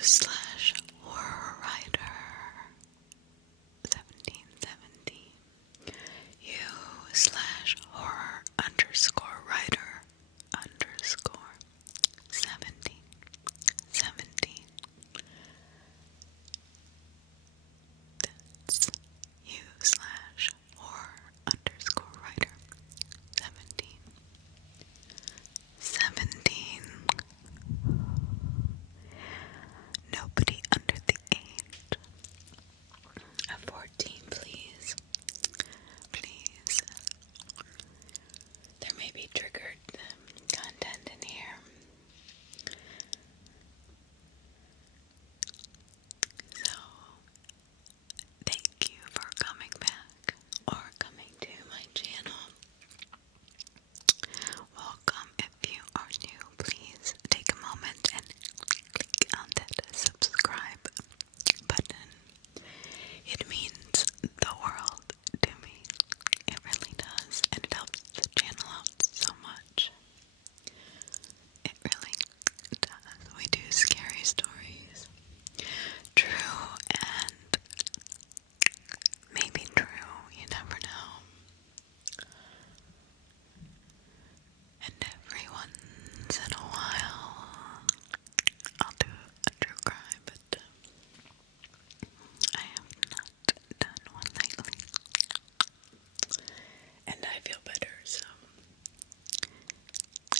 slash horror writer 1717. You slash horror underscore writer underscore 1717. That's you slash horror underscore writer 1717. Nobody under the age of 14, please. Please. There may be triggered content in here. So, thank you for coming back or coming to my channel. Welcome. If you are new, please take a moment and click on that subscribe button. It means the world to me. It really does, and it helps the channel out so much. It really does. We do scary stories. True and maybe true, you never know. And every once in a while, I'll do a true crime, but I have not done one lately. And I feel better, so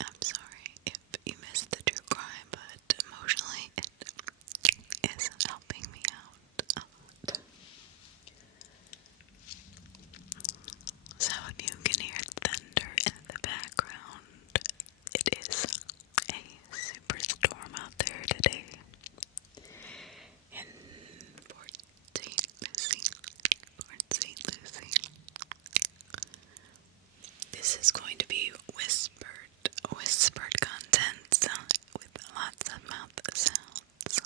I'm sorry if you missed the true crime, but emotionally it is helping me out a lot. So if you can hear thunder in the background, it is a superstorm out there today in Port St. Lucie. This is going to be whispered content with lots of mouth sounds.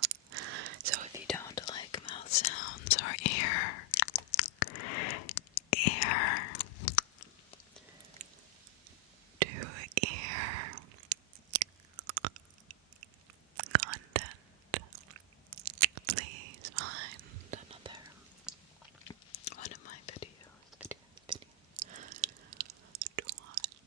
So if you don't like mouth sounds or ear to ear content, please find another one of my videos to watch.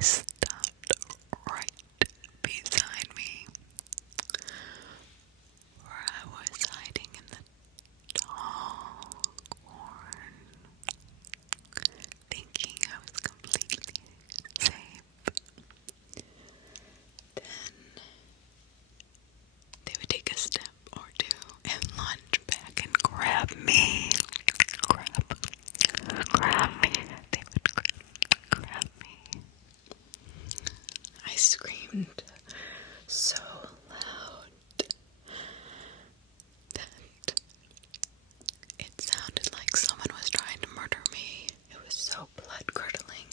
stopped right beside me, where I was hiding in the tall corn, thinking I was completely safe. Then they would take a step or two and lunge back and grab me. Grab me. They would grab me. I screamed so loud that it sounded like someone was trying to murder me. It was so blood-curdling.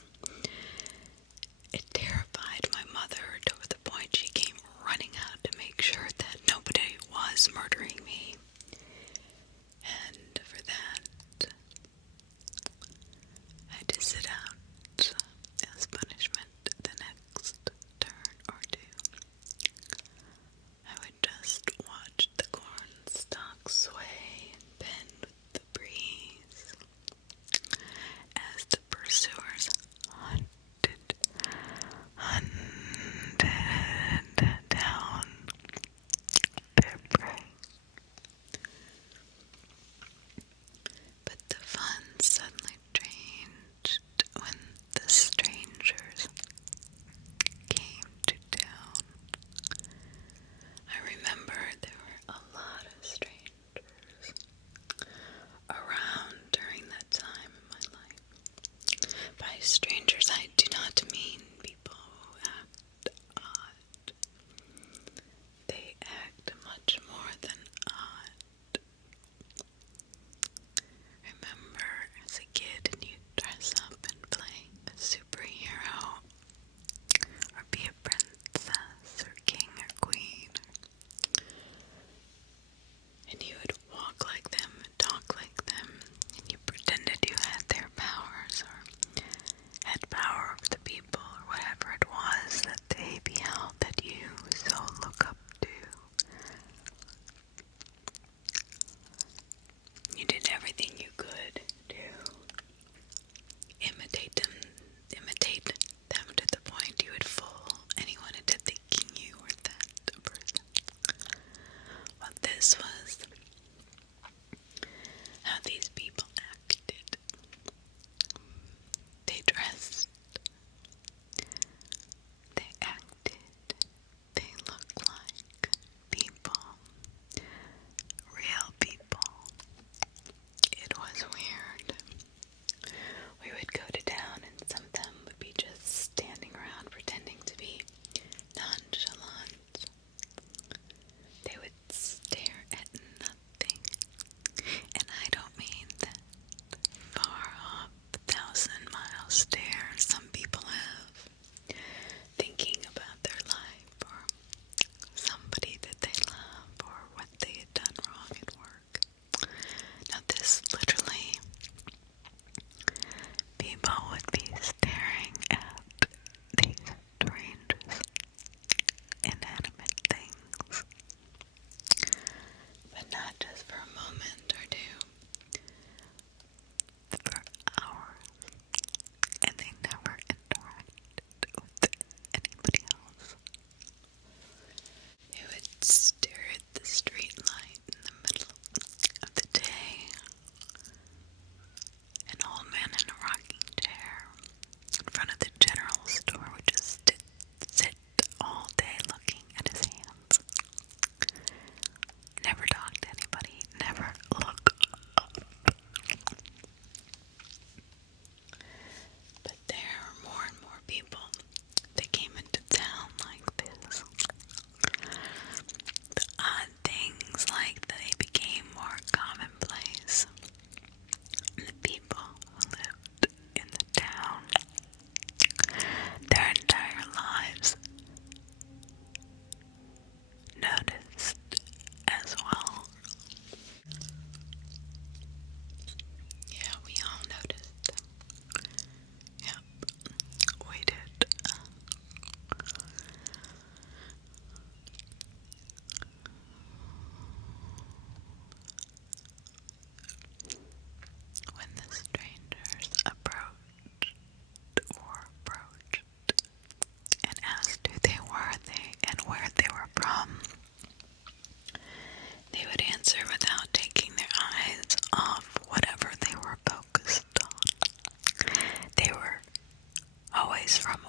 It terrified my mother to the point she came running out to make sure that nobody was murdering me. And for that, I had to sit out as punishment the next turn or two.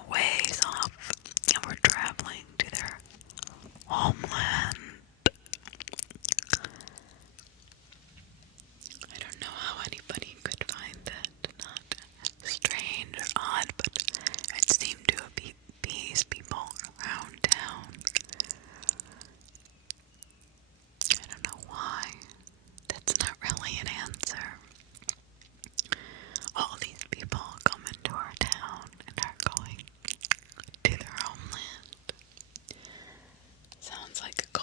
ways off and were traveling to their homeland. I don't know how anybody could find that not strange or odd, but it seemed to appease people around town. I don't know why. That's not really an answer. All these people come into our town and are going to their homeland. Sounds like a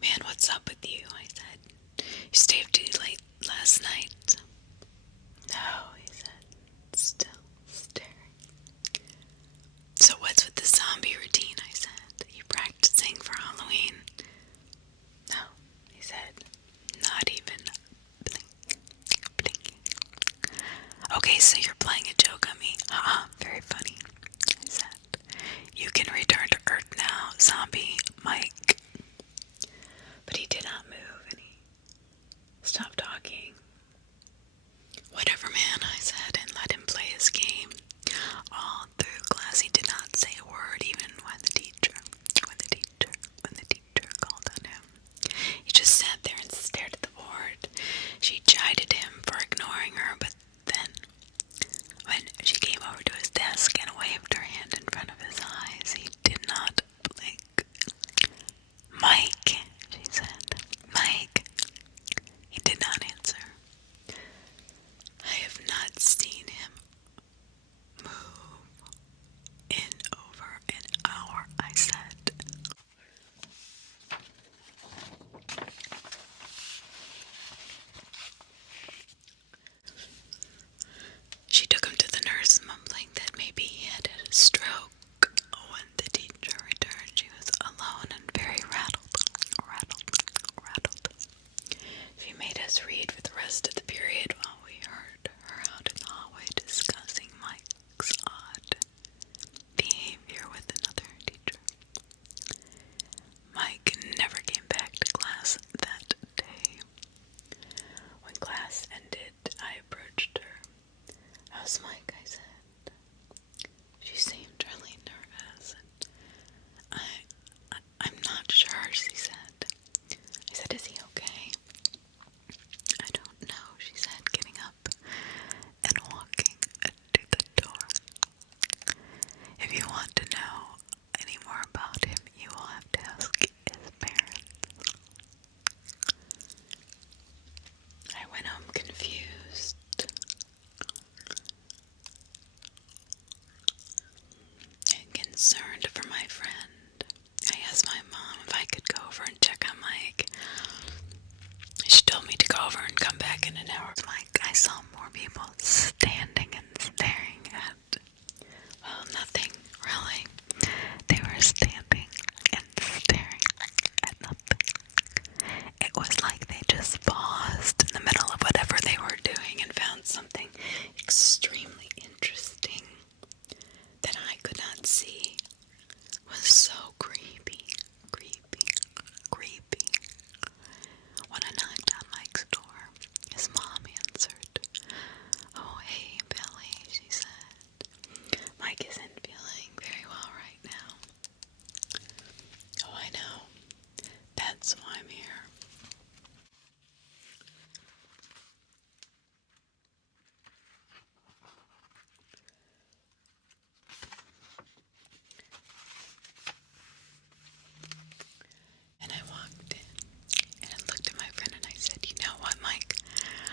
Man, what's up with you? I said. You stayed up too late last night. No, he said, still staring. So what's with the zombie routine? I said. You practicing for Halloween? No, he said. Not even blinking. Okay, so you're playing a joke on me. Very funny, I said. You can return to Earth now, zombie Mike. But he did not move, and he stopped talking. Whatever, man, I said, and let him play his game. All through class, he did not say a word, even when the teacher called on him. He just sat there and stared at the board. She chided him for ignoring her, but then, when she came over to his desk and waved her hand in front of his eyes, he did not blink. Mike, she said. Mike. He did not answer. I have not seen him move in over an hour, I said. She took him to the nurse, mumbling that maybe he had had a stroke. When the teacher returned, she was alone and very rattled. She made us read for the rest of the period while we heard her out in the hallway discussing Mike's odd behavior with another teacher. Mike never came back to class that day. When class ended, I approached her. "How's Mike?" I said. She seemed really nervous, and I'm not sure, she said. I said, "Is he okay?" "I don't know," she said, getting up and walking to the door. "If you want to know any more about him, you will have to ask his parents." I went home confused. And concerned for my friend. I asked my mom if I could go over and check on Mike. She told me to go over and come back in an hour. Mike, I saw more people standing and staring at, well, nothing, really. They were standing and staring at nothing. It was like they just paused in the middle of whatever they were doing and found something extremely interesting that I could not see. Was so creepy. When I knocked on Mike's door, his mom answered. "Oh, hey, Billy," she said. "Mike isn't feeling very well right now." "Oh, I know. That's why I'm here." And I walked in, and I looked at my friend, and I said, "You know what, Mike?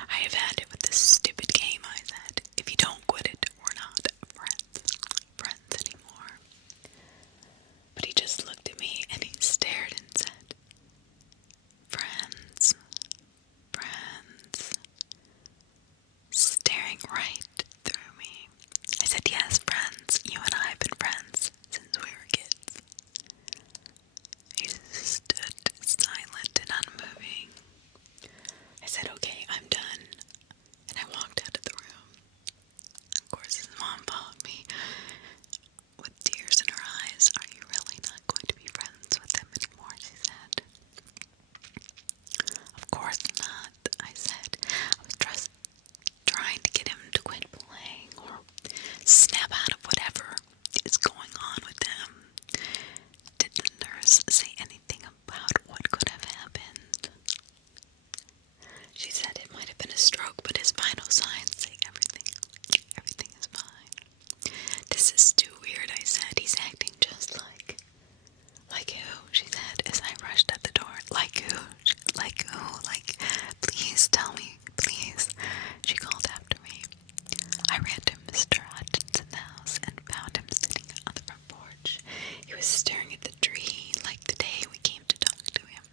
I have had it with this stupid game," I said. "If you don't quit it, we're not friends anymore." But he just looked at me, and he stared and said, friends, staring right through me. I said, "Yes, friends. You and I have been friends since we were kids." He stood silent and unmoving. I said, "Okay, I'm done," and I walked out of the room. Of course, his mom followed me with tears in her eyes. "Are you really not going to be friends with him anymore?" she said. "Of course not," I said. I was just trying to get him to quit playing or snap out of whatever is going on with him. Did the nurse say anything about what could have happened? She said it might have been a stroke, but his vital signs say everything is fine. "This is too weird," I said. "He's acting just like who?" she said as I rushed at the door. Like who? Like, please tell me, please," she called after me. I ran to Mr. Hutchins' house and found him sitting on the front porch. He was staring at the tree like the day we came to talk to him.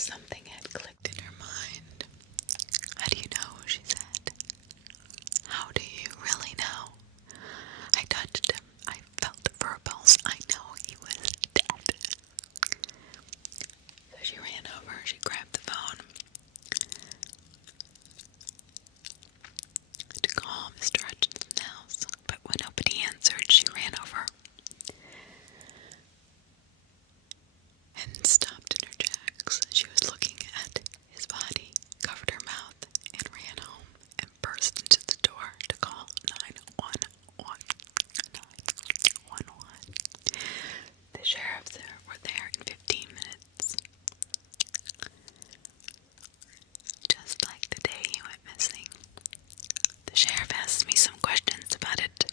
something had clicked in her mind. How do you know? She said. How do you really know? I touched him. I felt for a pulse. I know he was dead. So she ran over. She grabbed the phone to call Mr. Hutchins' house. But when nobody answered, she ran over and stopped in her tracks. She was looking at his body, covered her mouth, and ran home and burst into the door to call 911. 911. The sheriffs were there in 15 minutes. Just like the day he went missing. The sheriff asked me some questions about it.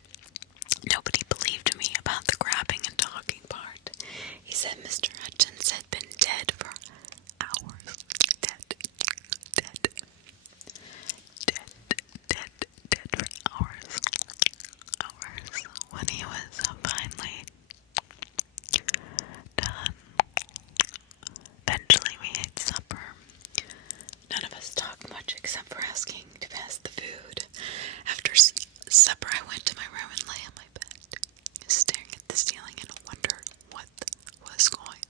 Nobody believed me about the grabbing and talking part. He said Mr. Hutchins had been dead for hours. Dead for hours. When he was finally done. Eventually we ate supper. None of us talked much except for asking to pass the food. After supper I went to my room and lay on my bed, staring at the ceiling and wondered what was going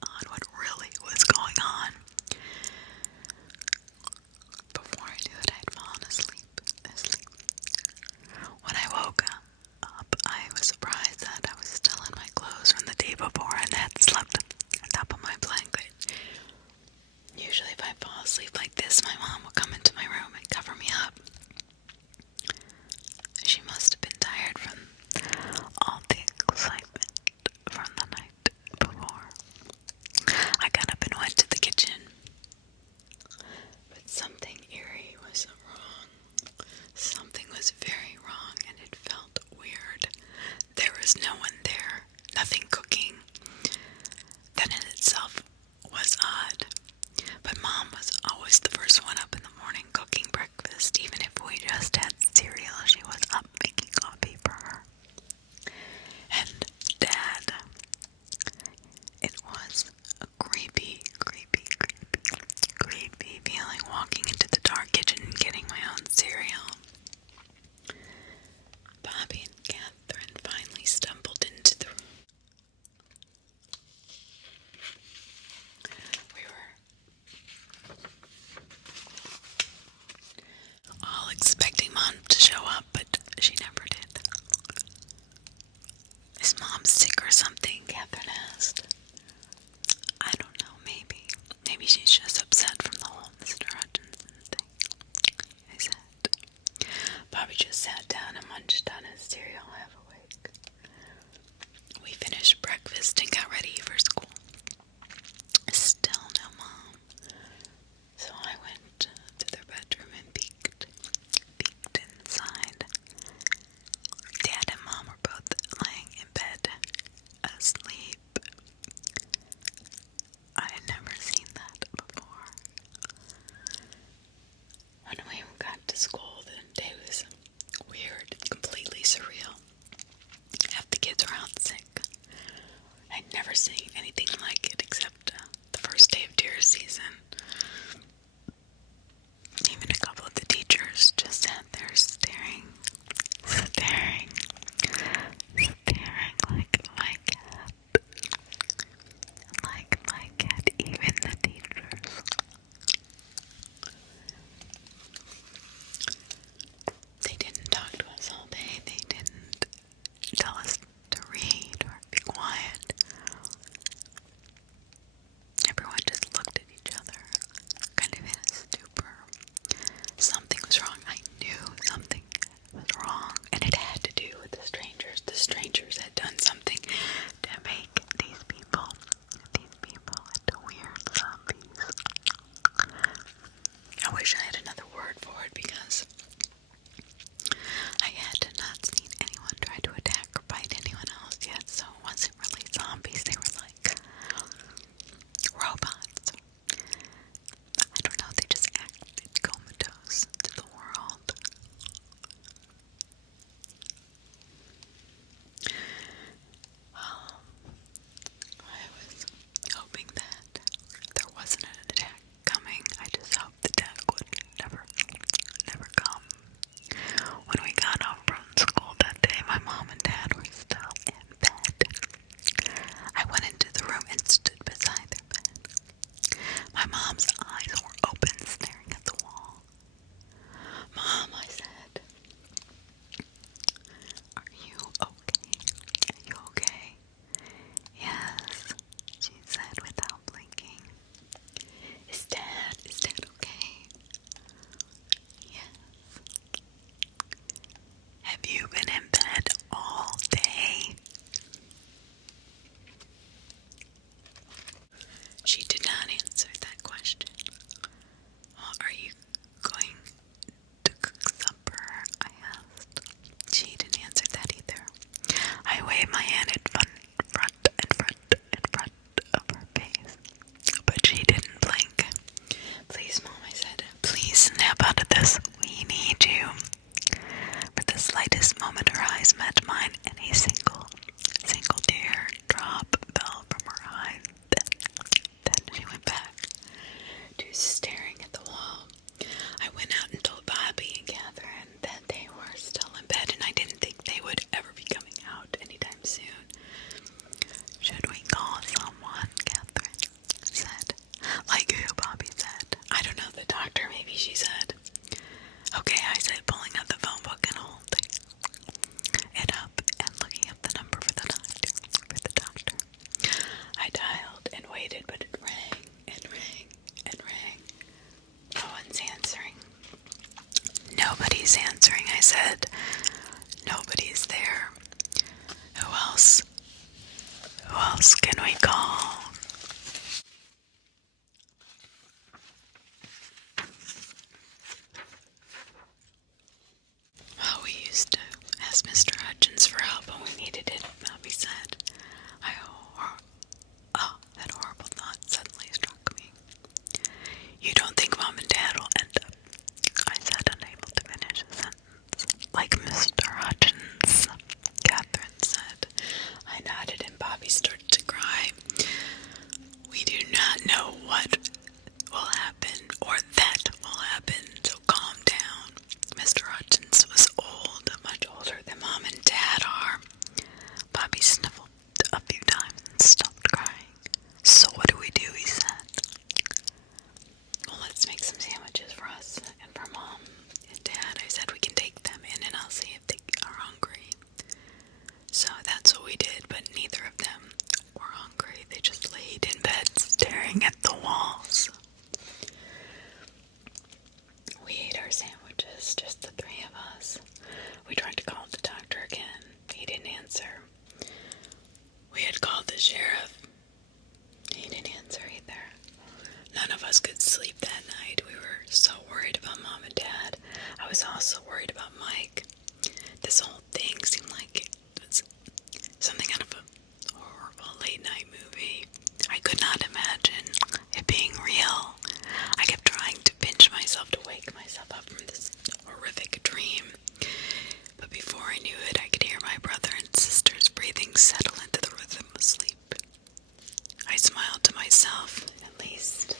myself, at least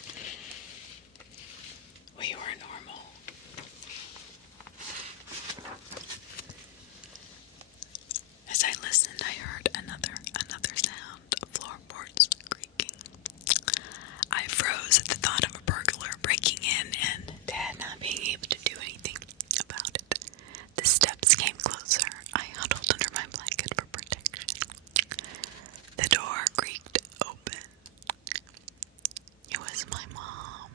we were normal. As I listened, I heard another sound of floorboards creaking. I froze at the thought of a burglar breaking in and Dad not being able to do anything about it. The steps came closer. I huddled under my blanket for protection. The door creaked open. It was my mom.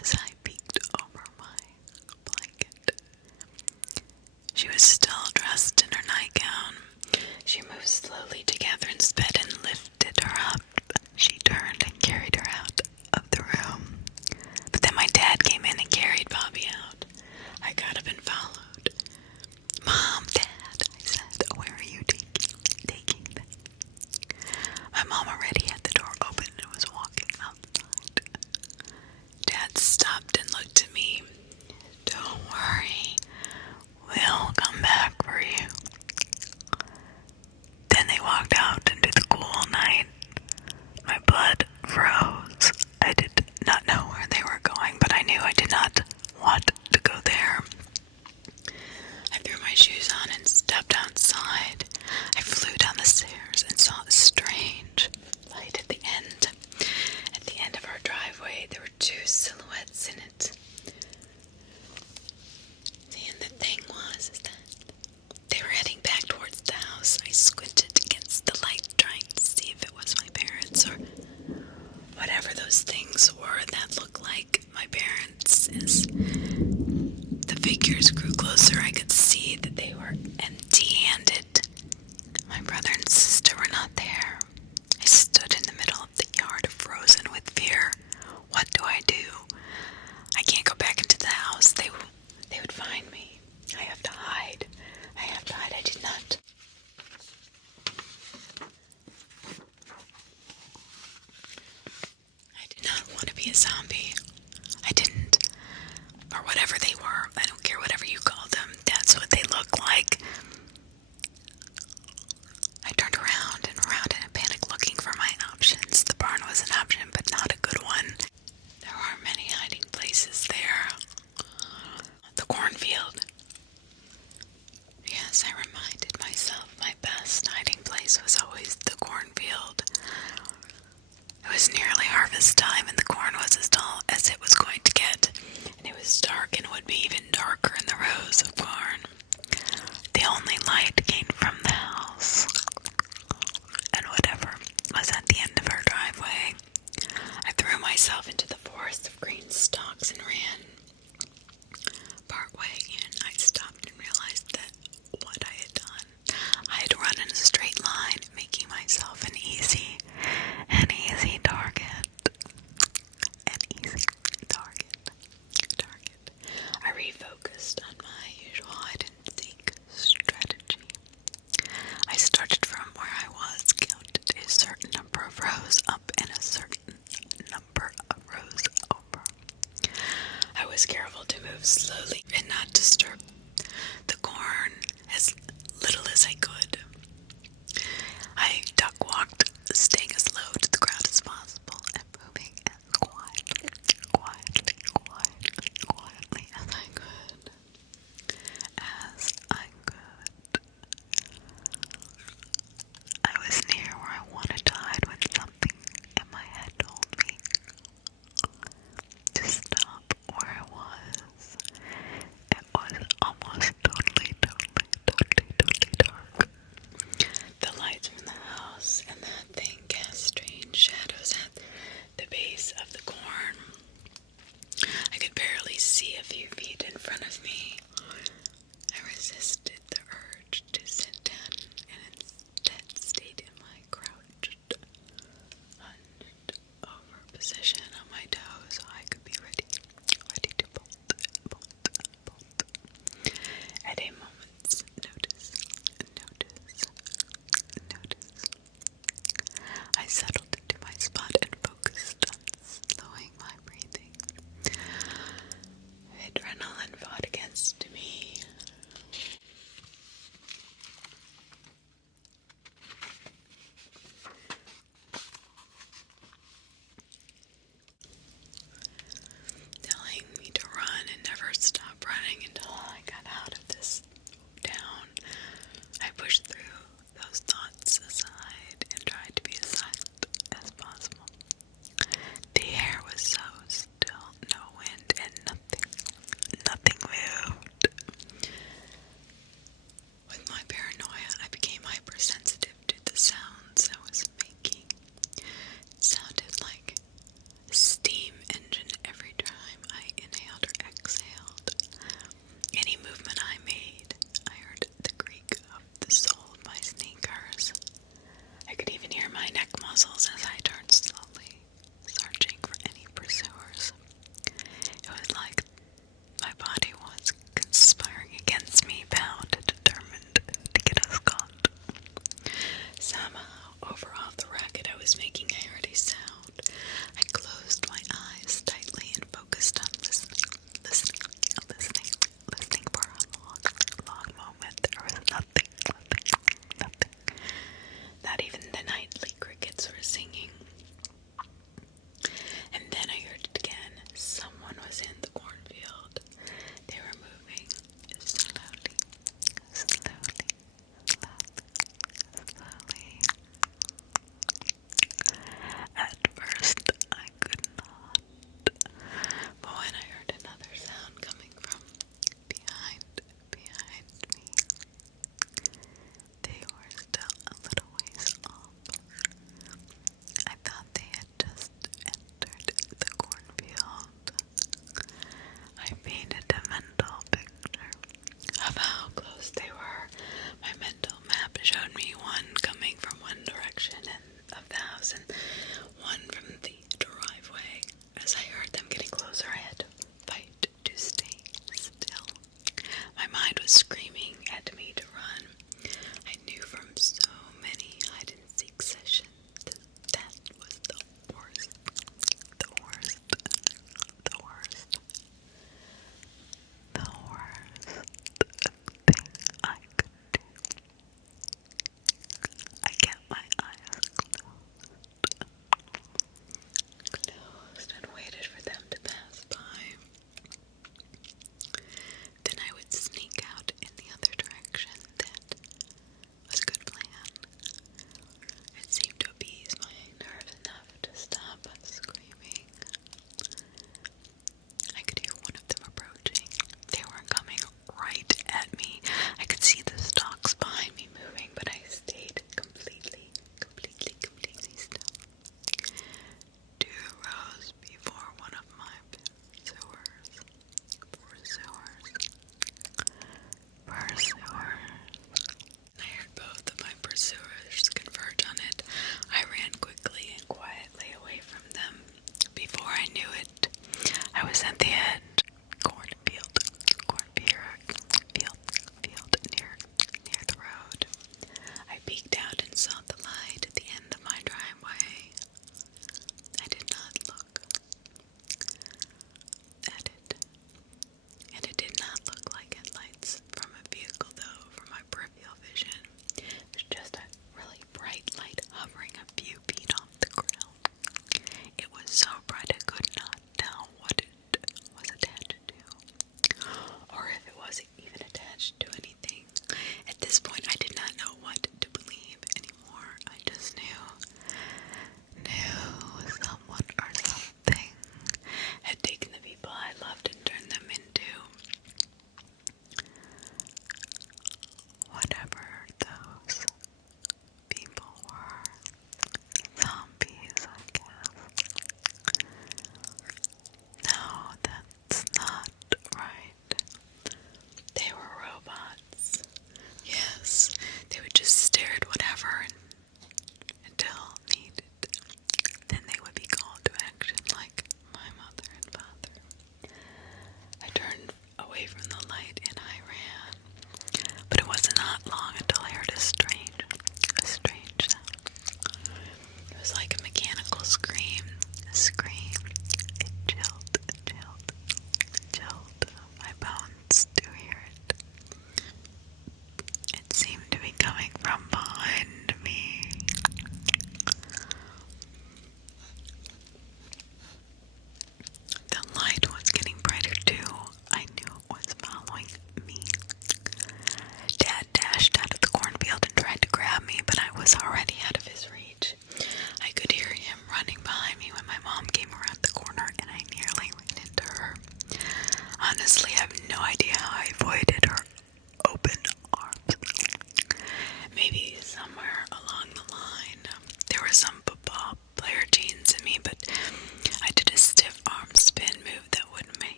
As I peeked over my blanket, she was still dressed in her nightgown. She moved slowly to Catherine's bed and lifted her up. She turned and carried her out of the room. But then my dad came in and carried Bobby out. I got up and followed. Mom, Dad, I said, where are you taking them? My mom already had the door open and was walking outside. Dad stopped and looked at me. Don't worry, we'll come back for you. Then they walked out into the cool night. My blood froze. I did not know where they were going, but I knew I did not want to go there. I threw my shoes on and stepped outside. I flew down the stairs and saw a strange light at the end. At the end of our driveway, there were two silhouettes in it. And the thing was that they were heading back towards the house. I squinted against the light, trying to see if it was my parents or whatever those things were that looked like my parents. As the figures grew closer, I could see that they were empty-handed. My brother and sister were not there. I stood in the middle of the yard, frozen with fear. What do I do? I can't go back into the house. They would find me. I have to hide. I did not. I did not want to be a zombie. I didn't. Or whatever they were. I don't care whatever you call them. That's what they look like. I turned around and around in a panic looking for my options. The barn was an option, but not a good one. There weren't many hiding places there. The cornfield. Yes, I reminded myself my best hiding place was always the cornfield. It was nearly harvest time and the corn was as tall as it was going to get, and it was dark and would be even darker in the rows of corn. The only light came from the house, and whatever was at the end of our driveway. I threw myself into the forest of green stalks and ran. Partway in, I stopped and realized that what I had done. I had run in a straight line, making myself an easy target. I refocused on my usual hide-and-seek strategy. I started from where I was, counted a certain number of rows up and a certain number of rows over. I was careful to move slowly and not disturb the corn as little as I could. I duck-walked, staying as low to the ground as possible and moving as quietly as I could. I was near where I wanted to hide when something in my head told me to stop where I was. It was almost totally dark. The lights from the house and that thing cast strange shadows at the base of the corn. I could barely see a few feet in front of me. I resisted the urge to sit down and instead stayed in my crouched, hunched over position on my toes so I could be ready to bolt. At a moment's notice, I settled into my spot and focused on slowing my breathing. Adrenaline fought against me.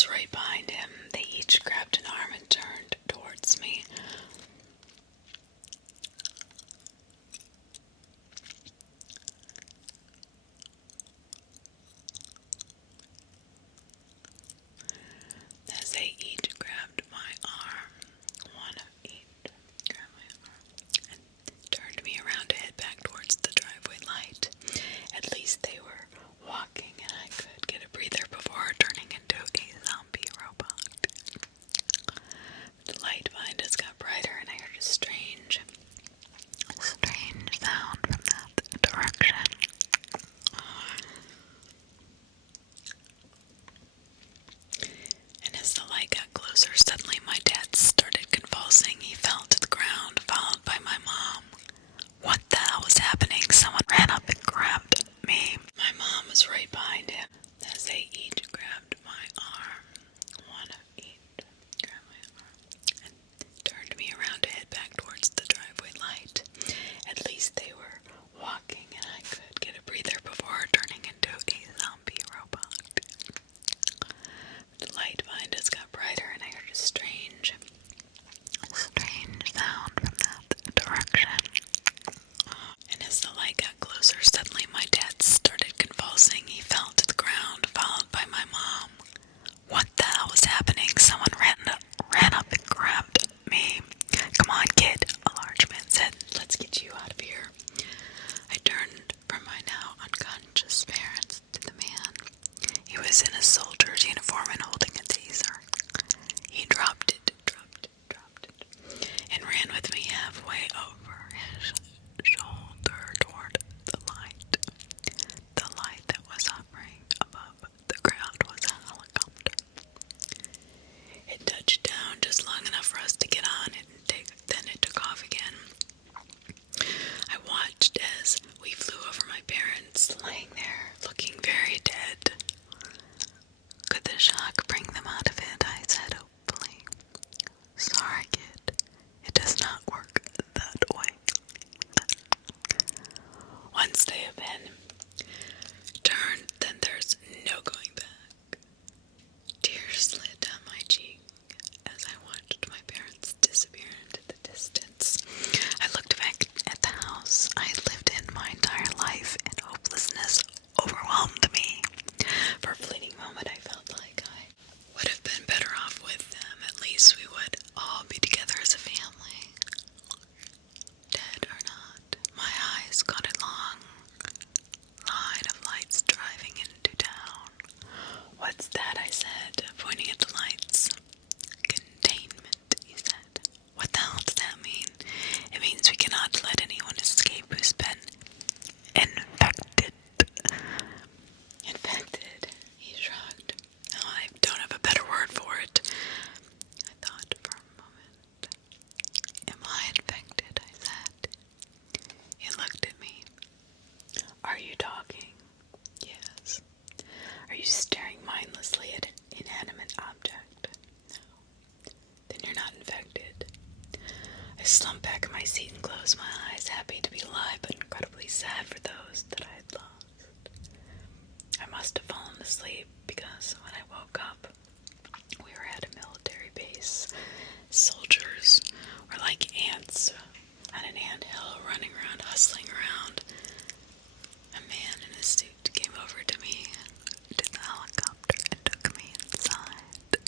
was right behind him. They each grabbed an arm and turned towards me. As they each grabbed my arm, one of each grabbed my arm and turned me around to head back towards the driveway light. At least they were walking and I could get a breather before turning into a zombie robot. The light behind us got brighter and I heard a strange sound from that direction. And as the light got closer, suddenly my dad started convulsing. He fell to the ground, followed by my mom. What the hell was happening? Someone ran up and grabbed me. My mom was right behind him. As they each grabbed my arm, one of each grabbed my arm and turned me around to head back towards the driveway light. At least they were walking and I could get a breather before turning into a zombie robot. The light behind us got brighter and I heard a strange sound from that direction. And as the light got closer, suddenly my dad started convulsing. He fell to the ground, followed by my mom. What the hell was happening? Someone ran up and grabbed me. Come on, kid, a large man said. Let's get you out of here. I turned from my now unconscious parents to the man. He was in a soldier's uniform and holding a taser. He dropped it, and ran with me halfway over his shoulder toward the light. The light that was hovering above the ground was a helicopter. It touched down just long enough for us to get on it, and then it took off again. I watched as we flew over my parents, laying there, looking very dead. Could the shock bring them out of it? I said hopefully. Sorry, kid. It does not work that way. Once they have been turned, then there's no going back. Tears slid down my cheek as I watched my parents disappear into the distance. I looked back at the house I had lived in my entire life, and hopelessness overwhelmed me. For a fleeting moment, I felt like I would have been better off with them. At least we would all be together as a family. Dead or not, my eyes caught a long line of lights driving into town. What's that? I said, pointing at the lights. Containment, he said. What the hell does that mean? It means we cannot let anyone escape who's been infected. Infected? He shrugged. No, I don't have a better word for it. I thought for a moment. Am I infected? I said. He looked at me. Are you talking? Yes. Are you staring mindlessly at an inanimate object? No. Then you're not infected. I slumped back in my seat and closed my eyes, happy to be alive, but incredibly sad for those that I had lost. I must have fallen asleep because when I woke up, we were at a military base. Soldiers were like ants on an anthill running around, hustling around. A man in a suit came over to me, to the helicopter, and took me inside.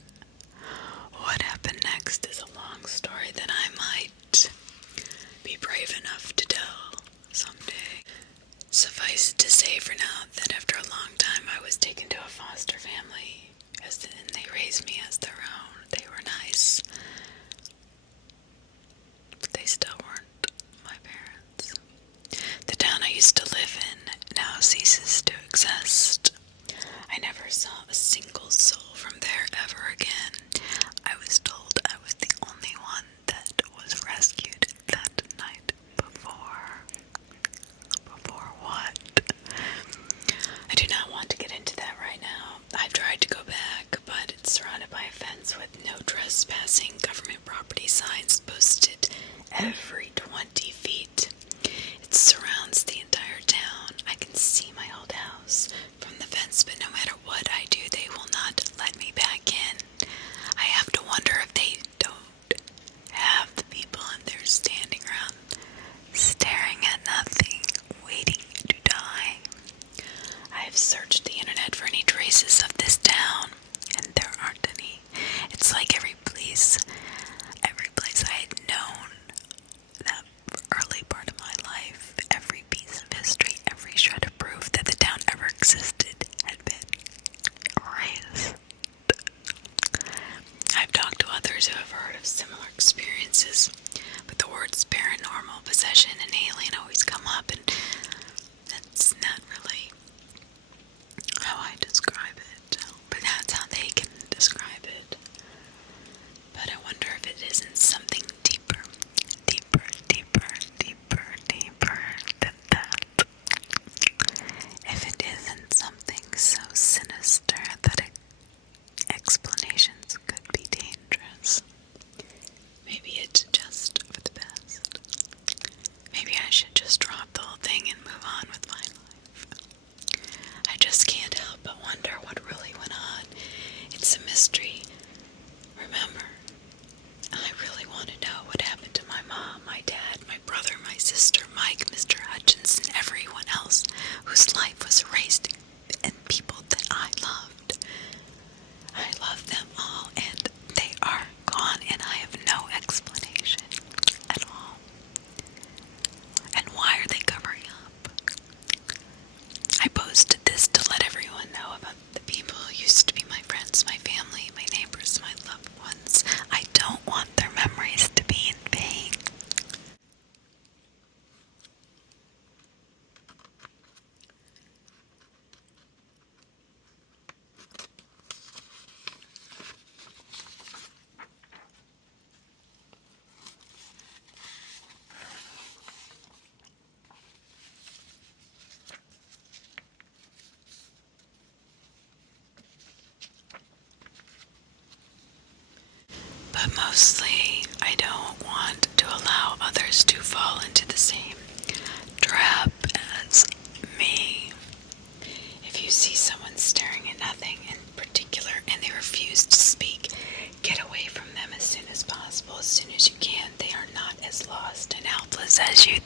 What happened next is a long story that I might be brave enough to tell someday. Suffice it to say for now that after a long time I was taken to a foster family, and they raised me as their own. They were nice, but they still weren't my parents. The town I used to live in now ceases to exist. I never saw a single soul from there ever again. I was told I was the only one that was rescued that night before. Before what? I do not want to get into that right now. I've tried to go back, but it's surrounded by a fence with no trespassing, government property signs posted every 20 feet. It surrounds the entire town. I can see my old house from the fence, but no matter what I do, they will not let me back in. possession, an alien always come up, and that's not really how I describe it. But that's how they can describe it. But I wonder if it isn't something deeper than that. If it isn't something so sinister that explanations could be dangerous. Maybe it's just for the best. Maybe I should just drop the whole thing and move on with my life. I just can't help but wonder what really went on. It's a mystery. Remember, I really want to know what happened to my mom, my dad, my brother, my sister, Mike, Mr. Hutchins, and everyone else whose life was erased, and people that I loved. I love them all, and they are gone, and I have no explanation at all. And why are they covering up? I posted this to let everyone know about the people who used to be my friends, my family, my neighbors, my loved ones. I don't want their memories to be in vain. But mostly, I don't want to allow others to fall into the same trap as me. If you see someone staring at nothing in particular and they refuse to speak, get away from them as soon as possible, as soon as you can. They are not as lost and helpless as you